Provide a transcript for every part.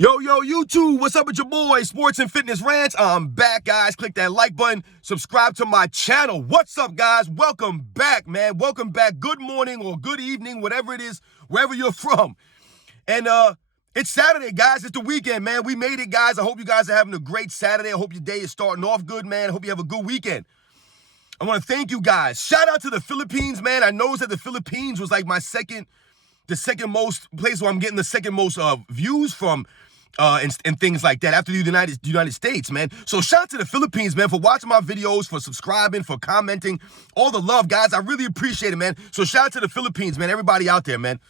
Yo, YouTube, what's up with your boy, Sports and Fitness Rants? I'm back, guys. Click that like button, subscribe to my channel. What's up, guys? Welcome back, man. Welcome back. Good morning or good evening, whatever it is, wherever you're from. And it's Saturday, guys. It's the weekend, man. We made it, guys. I hope you guys are having a great Saturday. I hope your day is starting off good, man. I hope you have a good weekend. I want to thank you guys. Shout out to the Philippines, man. I noticed that the Philippines was like the second most place where I'm getting the second most views from and things like that after the United States, man. So shout out to the Philippines, man, for watching my videos, for subscribing, for commenting, all the love, guys. I really appreciate it, man. So shout out to the Philippines, man, everybody out there, man.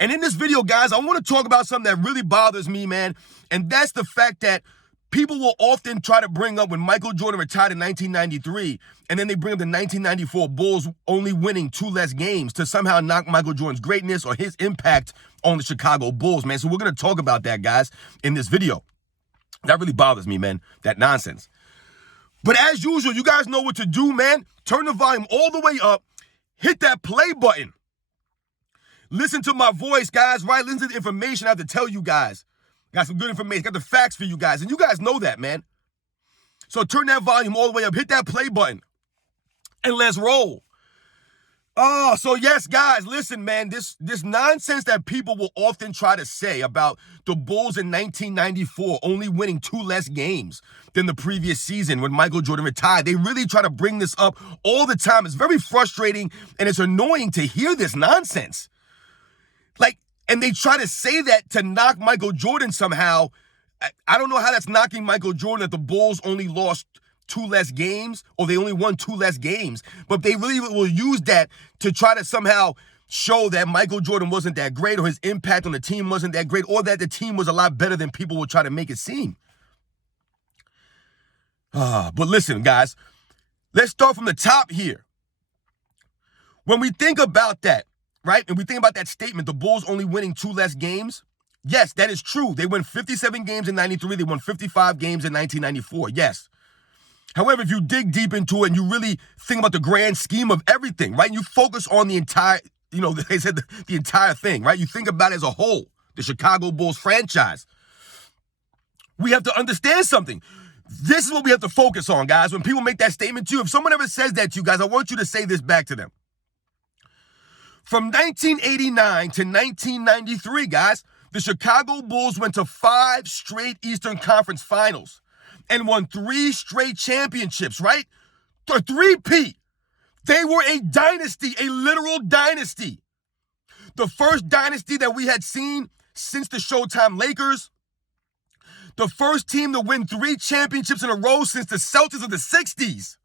And in this video, guys, I want to talk about something that really bothers me, man, and that's the fact that people will often try to bring up when Michael Jordan retired in 1993, and then they bring up the 1994 Bulls only winning 2 less games to somehow knock Michael Jordan's greatness or his impact on the Chicago Bulls, man. So we're going to talk about that, guys, in this video. That really bothers me, man, that nonsense. But as usual, you guys know what to do, man. Turn the volume all the way up. Hit that play button. Listen to my voice, guys, right? Listen to the information I have to tell you guys. Got some good information. Got the facts for you guys. And you guys know that, man. So turn that volume all the way up. Hit that play button. And let's roll. So yes, guys, listen, man. This nonsense that people will often try to say about the Bulls in 1994 only winning 2 less games than the previous season when Michael Jordan retired. They really try to bring this up all the time. It's very frustrating, and it's annoying to hear this nonsense. And they try to say that to knock Michael Jordan somehow. I don't know how that's knocking Michael Jordan, that the Bulls only lost 2 less games or they only won 2 less games. But they really will use that to try to somehow show that Michael Jordan wasn't that great, or his impact on the team wasn't that great, or that the team was a lot better than people will try to make it seem. But listen, guys, let's start from the top here. When we think about that, right? And we think about that statement, the Bulls only winning 2 less games. Yes, that is true. They won 57 games in 93. They won 55 games in 1994. Yes. However, if you dig deep into it and you really think about the grand scheme of everything, right? You focus on the entire, they said the entire thing, right? You think about it as a whole, the Chicago Bulls franchise. We have to understand something. This is what we have to focus on, guys. When people make that statement to you, if someone ever says that to you guys, I want you to say this back to them. From 1989 to 1993, guys, the Chicago Bulls went to 5 straight Eastern Conference Finals and won 3 straight championships, right? A 3-peat. They were a dynasty, a literal dynasty. The first dynasty that we had seen since the Showtime Lakers. The first team to win 3 championships in a row since the Celtics of the 60s.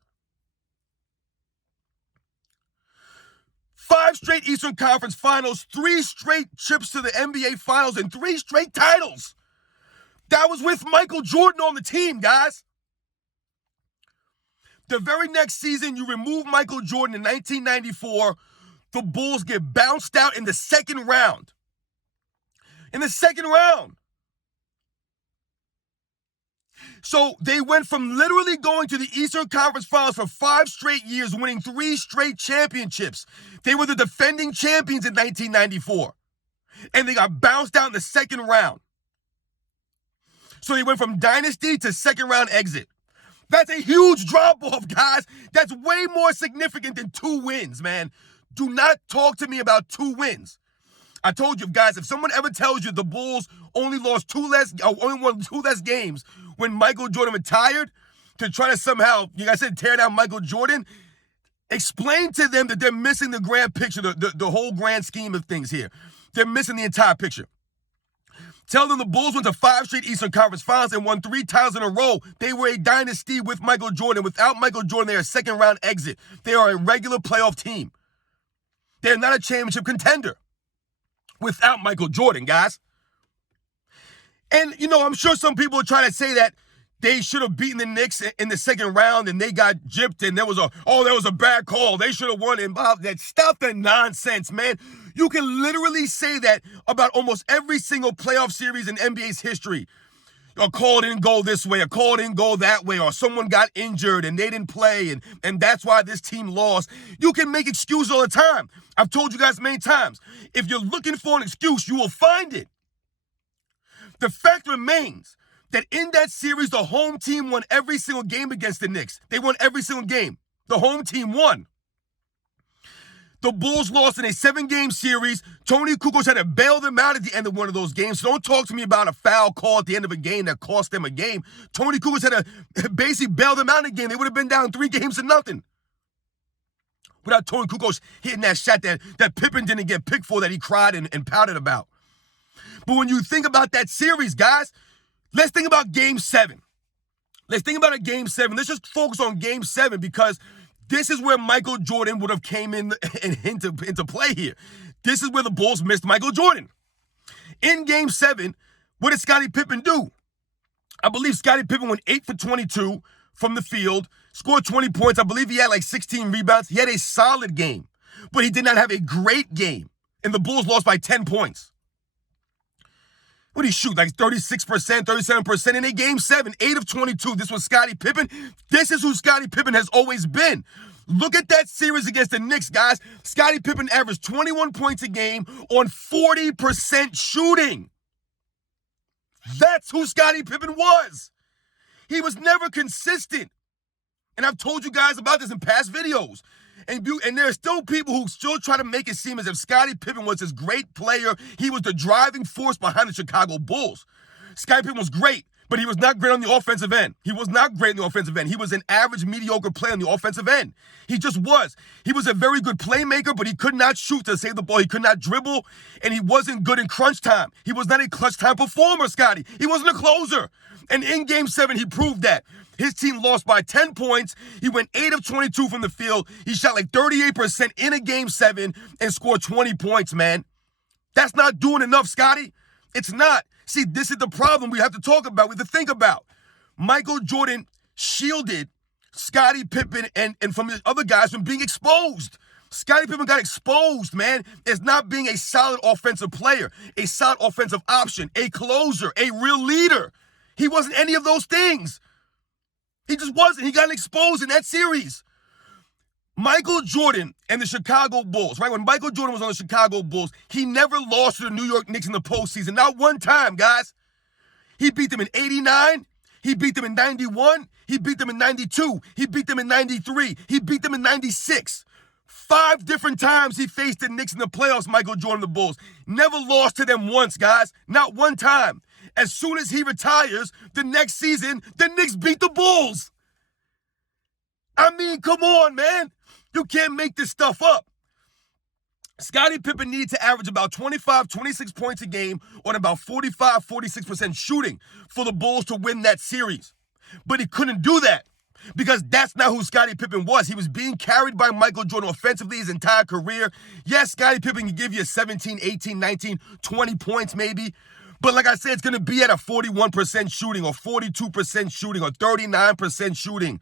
5 straight Eastern Conference Finals, 3 straight trips to the NBA Finals, and 3 straight titles. That was with Michael Jordan on the team, guys. The very next season, you remove Michael Jordan in 1994, the Bulls get bounced out in the second round. In the second round. So they went from literally going to the Eastern Conference Finals for 5 straight years, winning 3 straight championships. They were the defending champions in 1994. And they got bounced out in the second round. So they went from dynasty to second round exit. That's a huge drop-off, guys. That's way more significant than 2 wins, man. Do not talk to me about 2 wins. I told you, guys, if someone ever tells you the Bulls only won 2 less games when Michael Jordan retired to try to somehow, like I said, tear down Michael Jordan, explain to them that they're missing the grand picture, the whole grand scheme of things here. They're missing the entire picture. Tell them the Bulls went to 5 straight Eastern Conference Finals and won 3 titles in a row. They were a dynasty with Michael Jordan. Without Michael Jordan, they're a second-round exit. They are a regular playoff team. They're not a championship contender without Michael Jordan, guys. And, I'm sure some people are trying to say that they should have beaten the Knicks in the second round and they got gypped and there was a bad call. They should have won and blah, that stuff, that nonsense, man. You can literally say that about almost every single playoff series in NBA's history. A call didn't go this way, a call didn't go that way, or someone got injured and they didn't play and that's why this team lost. You can make excuses all the time. I've told you guys many times, if you're looking for an excuse, you will find it. The fact remains that in that series, the home team won every single game against the Knicks. They won every single game. The home team won. The Bulls lost in a 7-game series. Toni Kukoc had to bail them out at the end of one of those games. So don't talk to me about a foul call at the end of a game that cost them a game. Toni Kukoc had to basically bail them out in a game. They would have been down 3-0 without Toni Kukoc hitting that shot that Pippen didn't get picked for, that he cried and pouted about. But when you think about that series, guys, let's think about Game 7. Let's think about a Game 7. Let's just focus on Game 7 because this is where Michael Jordan would have came into play here. This is where the Bulls missed Michael Jordan. In Game 7, what did Scottie Pippen do? I believe Scottie Pippen went 8 for 22 from the field, scored 20 points. I believe he had like 16 rebounds. He had a solid game, but he did not have a great game. And the Bulls lost by 10 points. What did he shoot? Like 36%, 37% in a Game 7, 8 of 22. This was Scottie Pippen. This is who Scottie Pippen has always been. Look at that series against the Knicks, guys. Scottie Pippen averaged 21 points a game on 40% shooting. That's who Scottie Pippen was. He was never consistent. And I've told you guys about this in past videos. And there are still people who still try to make it seem as if Scottie Pippen was this great player. He was the driving force behind the Chicago Bulls. Scottie Pippen was great, but he was not great on the offensive end. He was not great on the offensive end. He was an average, mediocre player on the offensive end. He just was. He was a very good playmaker, but he could not shoot to save the ball. He could not dribble, and he wasn't good in crunch time. He was not a clutch time performer, Scottie. He wasn't a closer. And in Game 7, he proved that. His team lost by 10 points. He went 8 of 22 from the field. He shot like 38% in a Game 7 and scored 20 points, man. That's not doing enough, Scottie. It's not. See, this is the problem we have to talk about, we have to think about. Michael Jordan shielded Scottie Pippen and from the other guys from being exposed. Scottie Pippen got exposed, man, as not being a solid offensive player, a solid offensive option, a closer, a real leader. He wasn't any of those things. He just wasn't. He got exposed in that series. Michael Jordan and the Chicago Bulls, right? When Michael Jordan was on the Chicago Bulls, he never lost to the New York Knicks in the postseason. Not one time, guys. He beat them in 89. He beat them in 91. He beat them in 92. He beat them in 93. He beat them in 96. 5 different times he faced the Knicks in the playoffs, Michael Jordan, the Bulls. Never lost to them once, guys. Not one time. As soon as he retires, the next season, the Knicks beat the Bulls. I mean, come on, man. You can't make this stuff up. Scottie Pippen needed to average about 25, 26 points a game on about 45, 46% shooting for the Bulls to win that series. But he couldn't do that because that's not who Scottie Pippen was. He was being carried by Michael Jordan offensively his entire career. Yes, Scottie Pippen can give you 17, 18, 19, 20 points maybe. But like I said, it's going to be at a 41% shooting or 42% shooting or 39% shooting.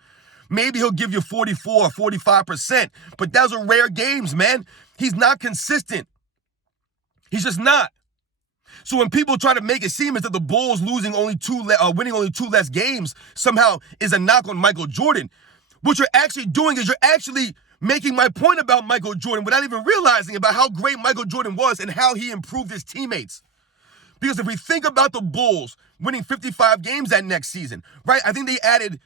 Maybe he'll give you 44 or 45%. But those are rare games, man. He's not consistent. He's just not. So when people try to make it seem as if the Bulls winning only 2 less games somehow is a knock on Michael Jordan, what you're actually doing is you're actually making my point about Michael Jordan without even realizing about how great Michael Jordan was and how he improved his teammates. Because if we think about the Bulls winning 55 games that next season, right? I think they added,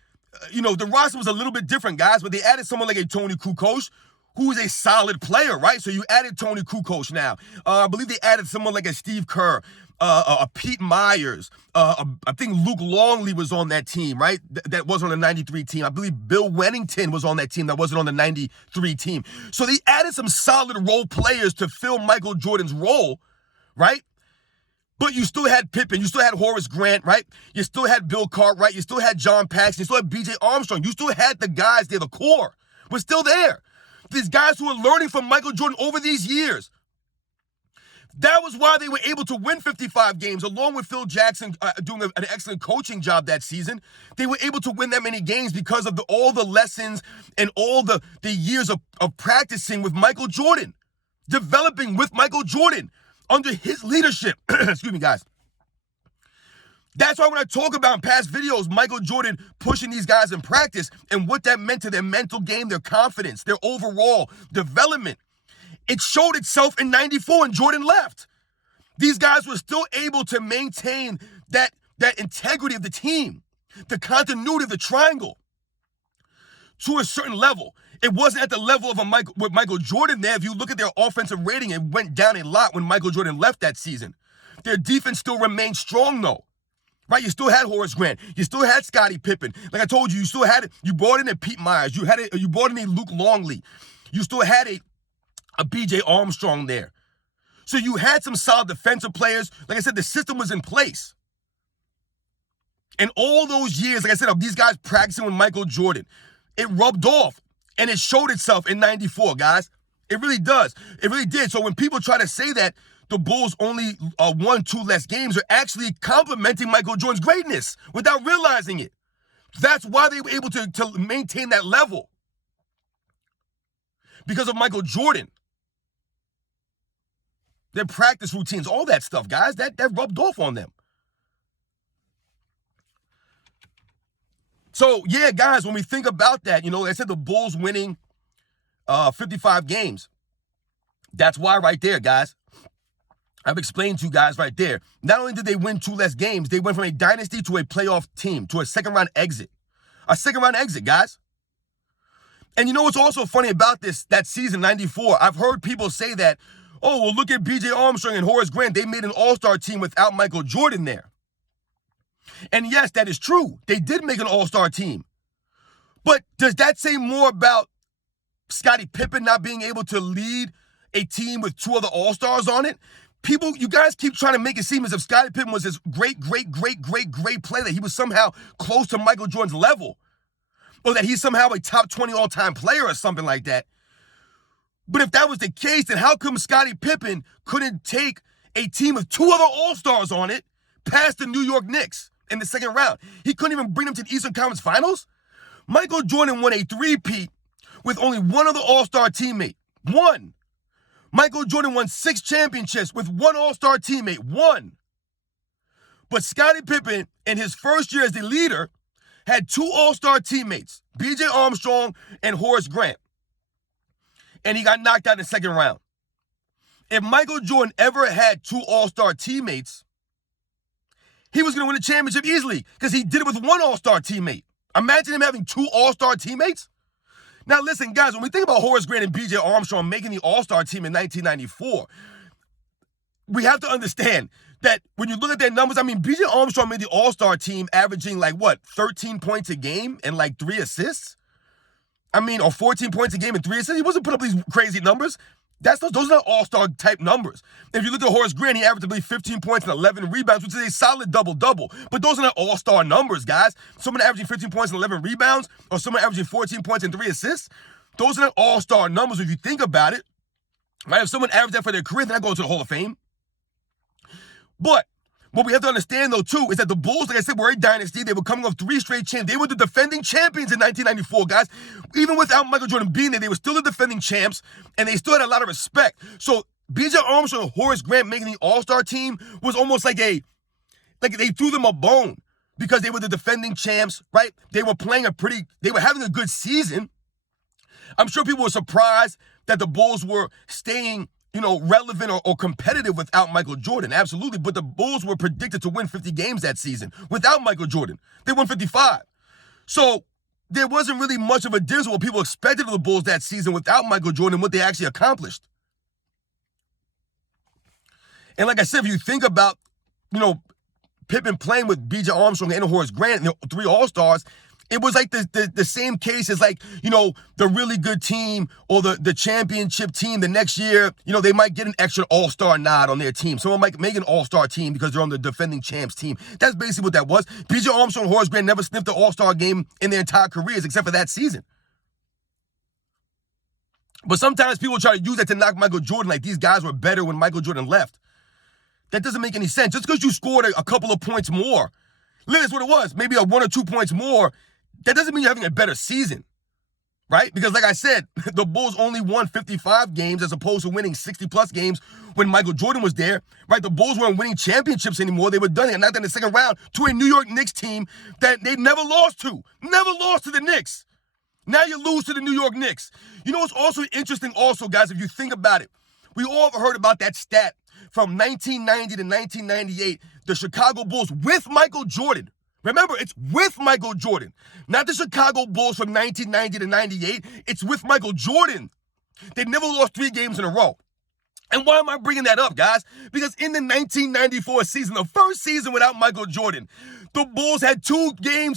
the roster was a little bit different, guys, but they added someone like a Toni Kukoc, who is a solid player, right? So you added Toni Kukoc now. I believe they added someone like a Steve Kerr, a Pete Myers. I think Luke Longley was on that team, right? That was on the 93 team. I believe Bill Wennington was on that team that wasn't on the 93 team. So they added some solid role players to fill Michael Jordan's role, right? But you still had Pippen, you still had Horace Grant, right? You still had Bill Cartwright, you still had John Paxson, you still had B.J. Armstrong. You still had the guys there, the core was still there. These guys who were learning from Michael Jordan over these years. That was why they were able to win 55 games, along with Phil Jackson doing an excellent coaching job that season. They were able to win that many games because of all the lessons and all the years of practicing with Michael Jordan, developing with Michael Jordan under his leadership. Excuse me, guys. That's why when I talk about in past videos, Michael Jordan pushing these guys in practice and what that meant to their mental game, their confidence, their overall development, it showed itself in 94 when Jordan left. these guys were still able to maintain that integrity of the team, the continuity of the triangle to a certain level. It wasn't at the level of with Michael Jordan there. If you look at their offensive rating, it went down a lot when Michael Jordan left that season. Their defense still remained strong though, right? You still had Horace Grant. You still had Scottie Pippen. Like I told you, you brought in a Pete Myers. You brought in a Luke Longley. You still had a B.J. Armstrong there. So you had some solid defensive players. Like I said, the system was in place. And all those years, like I said, of these guys practicing with Michael Jordan, it rubbed off and it showed itself in 94, guys. It really does. It really did. So when people try to say that the Bulls only won 2 less games, are actually complimenting Michael Jordan's greatness without realizing it. That's why they were able to maintain that level. Because of Michael Jordan. Their practice routines, all that stuff, guys, that rubbed off on them. So, yeah, guys, when we think about that, like I said, the Bulls winning 55 games. That's why right there, guys. I've explained to you guys right there. Not only did they win 2 less games, they went from a dynasty to a playoff team, to a second-round exit. A second-round exit, guys. And you know what's also funny about that season, 94? I've heard people say that, oh, well, look at B.J. Armstrong and Horace Grant. They made an all-star team without Michael Jordan there. And yes, that is true. They did make an all-star team. But does that say more about Scottie Pippen not being able to lead a team with 2 other all-stars on it? You guys keep trying to make it seem as if Scottie Pippen was this great player, that he was somehow close to Michael Jordan's level, or that he's somehow a top 20 all-time player or something like that. But if that was the case, then how come Scottie Pippen couldn't take a team of 2 other all-stars on it past the New York Knicks in the second round? He couldn't even bring them to the Eastern Conference Finals? Michael Jordan won a 3-peat with only 1 other all-star teammate. 1. Michael Jordan won 6 championships with 1 all-star teammate. 1. But Scottie Pippen, in his first year as the leader, had 2 all-star teammates, B.J. Armstrong and Horace Grant. And he got knocked out in the second round. If Michael Jordan ever had 2 all-star teammates, he was going to win the championship easily because he did it with 1 all-star teammate. Imagine him having 2 all-star teammates. Now, listen, guys, when we think about Horace Grant and B.J. Armstrong making the all-star team in 1994, we have to understand that when you look at their numbers, B.J. Armstrong made the all-star team averaging 13 points a game and 3 assists? Or 14 points a game and 3 assists. He wasn't putting up these crazy numbers. Those are not all-star type numbers. If you look at Horace Grant, he averaged, I believe, 15 points and 11 rebounds, which is a solid double-double. But those are not all-star numbers, guys. Someone averaging 15 points and 11 rebounds, or someone averaging 14 points and 3 assists, those are not all-star numbers if you think about it. Right? If someone averaged that for their career, then I go to the Hall of Fame. But what we have to understand, though, too, is that the Bulls, like I said, were a dynasty. They were coming off 3 straight champs. They were the defending champions in 1994, guys. Even without Michael Jordan being there, they were still the defending champs, and they still had a lot of respect. So B.J. Armstrong and Horace Grant making the all-star team was almost like they threw them a bone because they were the defending champs, right? They were having a good season. I'm sure people were surprised that the Bulls were staying relevant or competitive without Michael Jordan. Absolutely. But the Bulls were predicted to win 50 games that season without Michael Jordan. They won 55. So there wasn't really much of a difference what people expected of the Bulls that season without Michael Jordan and what they actually accomplished. And like I said, if you think about, Pippen playing with B.J. Armstrong and Horace Grant, 3 all-stars, it was like the same case as the really good team or the championship team the next year. They might get an extra all-star nod on their team. Someone might make an all-star team because they're on the defending champs team. That's basically what that was. B.J. Armstrong and Horace Grant never sniffed the all-star game in their entire careers except for that season. But sometimes people try to use that to knock Michael Jordan, like these guys were better when Michael Jordan left. That doesn't make any sense. Just because you scored a couple of points more, that's what it was, maybe 1 or 2 points more, that doesn't mean you're having a better season, right? Because like I said, the Bulls only won 55 games as opposed to winning 60-plus games when Michael Jordan was there, right? The Bulls weren't winning championships anymore. They were done. They got knocked out in the second round to a New York Knicks team that they never lost to. Never lost to the Knicks. Now you lose to the New York Knicks. What's also interesting also, guys, if you think about it, we all have heard about that stat from 1990 to 1998, the Chicago Bulls with Michael Jordan. Remember, it's with Michael Jordan. Not the Chicago Bulls from 1990 to 98. It's with Michael Jordan. They never lost 3 games in a row. And why am I bringing that up, guys? Because in the 1994 season, the first season without Michael Jordan, the Bulls had 3-game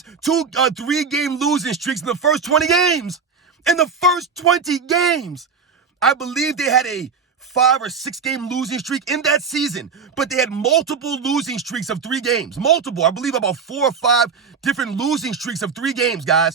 losing streaks in the first 20 games. In the first 20 games. I believe they had a 5 or 6 game losing streak in that season, but they had multiple losing streaks of 3 games. Multiple. I believe about 4 or 5 different losing streaks of 3 games, guys.